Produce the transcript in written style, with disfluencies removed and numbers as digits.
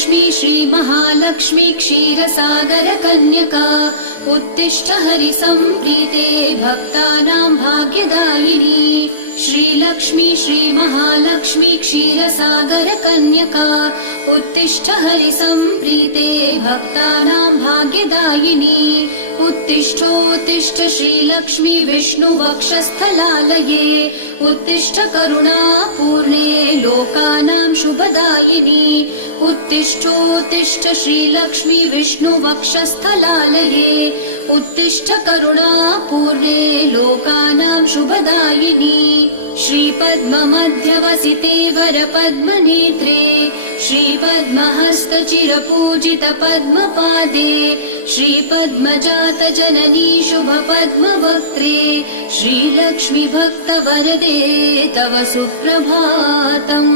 श्रीलक्ष्मी श्रीमहालक्ष्मी क्षीरसागरकन्यका उत्तिष्ठ हरिसम्प्रीते भक्तानां भाग्यदायिनी। श्रीलक्ष्मी श्रीमहालक्ष्मी क्षीरसागरकन्यका उत्तिष्ठ हरिसम्प्रीते भक्तानां भाग्यदायिनी। उत्तिष्ठोत्तिष्ठ श्रीलक्ष्मी विष्णुवक्षस्थलालये उत्तिष्ठ करुणापूर्णे लोकानां शुभदायिनी। उत्तिष्ठोत्तिष्ठ श्रीलक्ष्मी विष्णुवक्षस्थलालये उत्तिष्ठ करुणापूर्णे लोकानां शुभदायिनी। श्रीपद्ममध्यवसिते वरपद्मनेत्रे श्रीपद्महस्तचिरपूजितपद्मपादे श्रीपद्मजातजननी शुभपद्मवक्त्रे श्रीलक्ष्मी भक्तवरदे तव सुप्रभातम्।